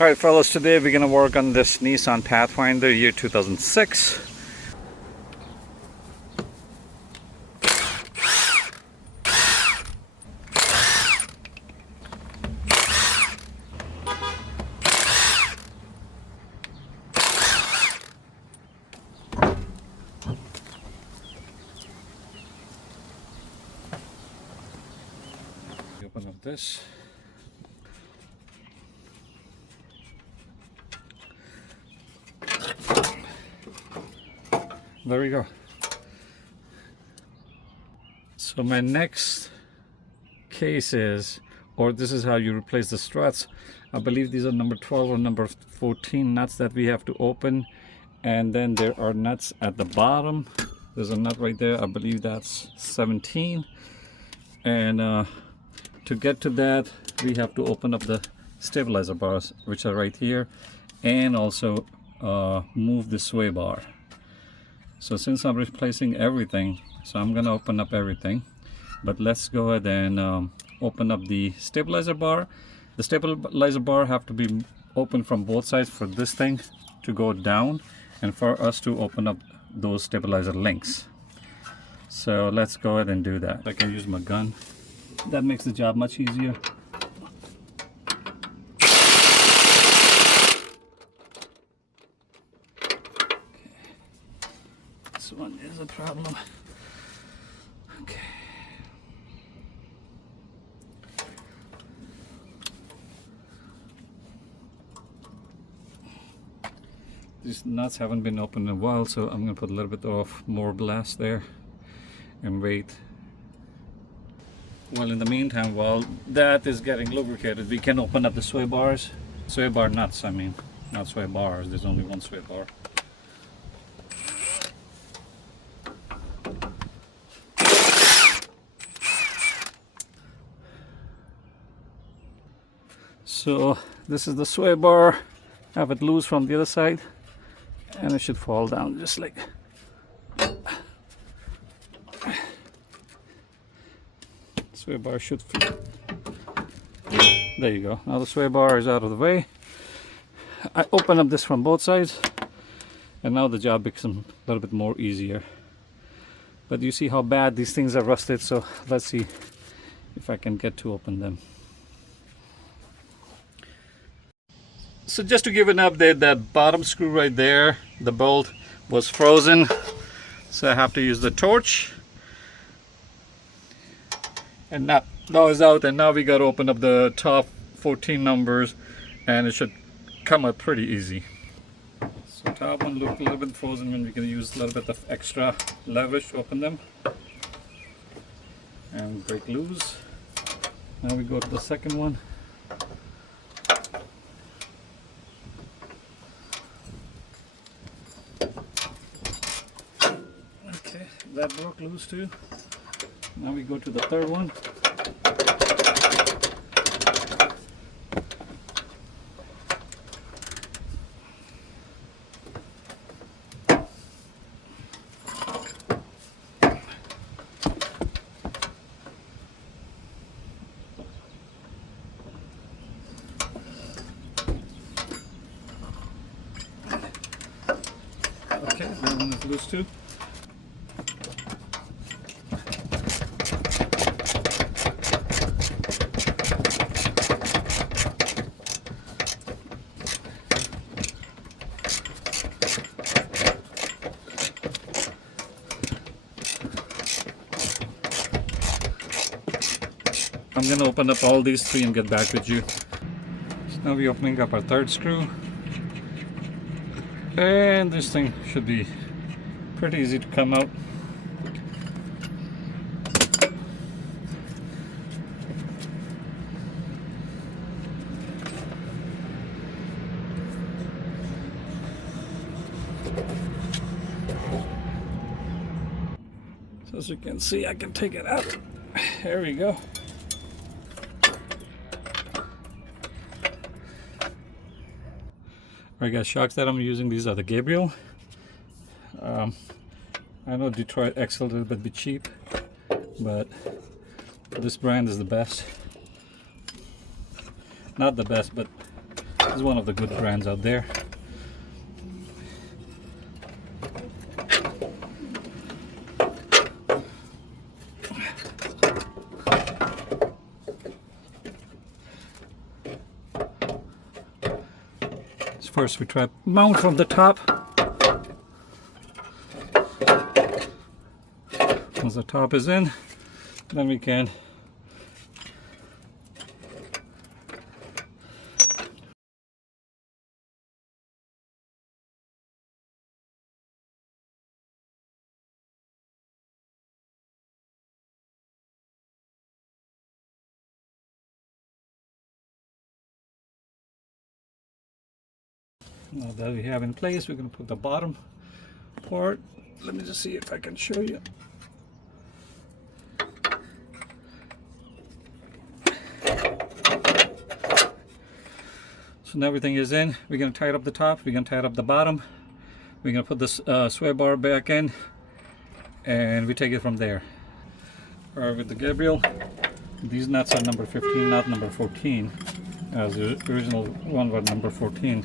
Alright fellas, today we're going to work on this Nissan Pathfinder year 2006. Open up this. There we go. So my next case is, or this is how you replace the struts. I believe these are number 12 or number 14 nuts that we have to open, and then there are nuts at the bottom. There's a nut right there, I believe that's 17, and to get to that we have to open up the stabilizer bars, which are right here, and also move the sway bar. So since I'm replacing everything, so I'm gonna open up everything, but let's go ahead and open up the stabilizer bar. The stabilizer bar have to be open from both sides for this thing to go down and for us to open up those stabilizer links. So let's go ahead and do that. I can use my gun. That makes the job much easier. This one is a problem. Okay. These nuts haven't been opened in a while, so I'm going to put a little bit of more blast there and wait. Well, in the meantime, while that is getting lubricated, we can open up the sway bars. Sway bar nuts, I mean, not sway bars. There's only one sway bar. So this is the sway bar. Have it loose from the other side, and it should fall down just like. Sway bar should fit. There you go. Now the sway bar is out of the way. I open up this from both sides, and now the job becomes a little bit more easier. But you see how bad these things are rusted, so let's see if I can get to open them. So just to give an update, that bottom screw right there, the bolt was frozen, so I have to use the torch. And now it's out, and now we got to open up the top 14 numbers, and it should come out pretty easy. So top one looked a little bit frozen, and we can use a little bit of extra leverage to open them and break loose. Now we go to the second one. Okay, that broke loose too. Now we go to the third one. Okay, that one is loose too. I'm going to open up all these three and get back with you. So now we're opening up our third screw. And this thing should be pretty easy to come out. So as you can see, I can take it out. There we go. Alright guys, shocks that I'm using, these are the Gabrielle. I know Detroit XL a little bit cheap, but this brand is the best. Not the best, but is one of the good brands out there. First we try mount from the top. Once the top is in, then we can now that we have in place, we're going to put the bottom part. Let me just see if I can show you. So now everything is in. We're going to tie it up the top, we're going to tie it up the bottom, we're going to put this sway bar back in, and we take it from there. Alright, with the Gabrielle, these nuts are number 15, not number 14, as the original one was number 14.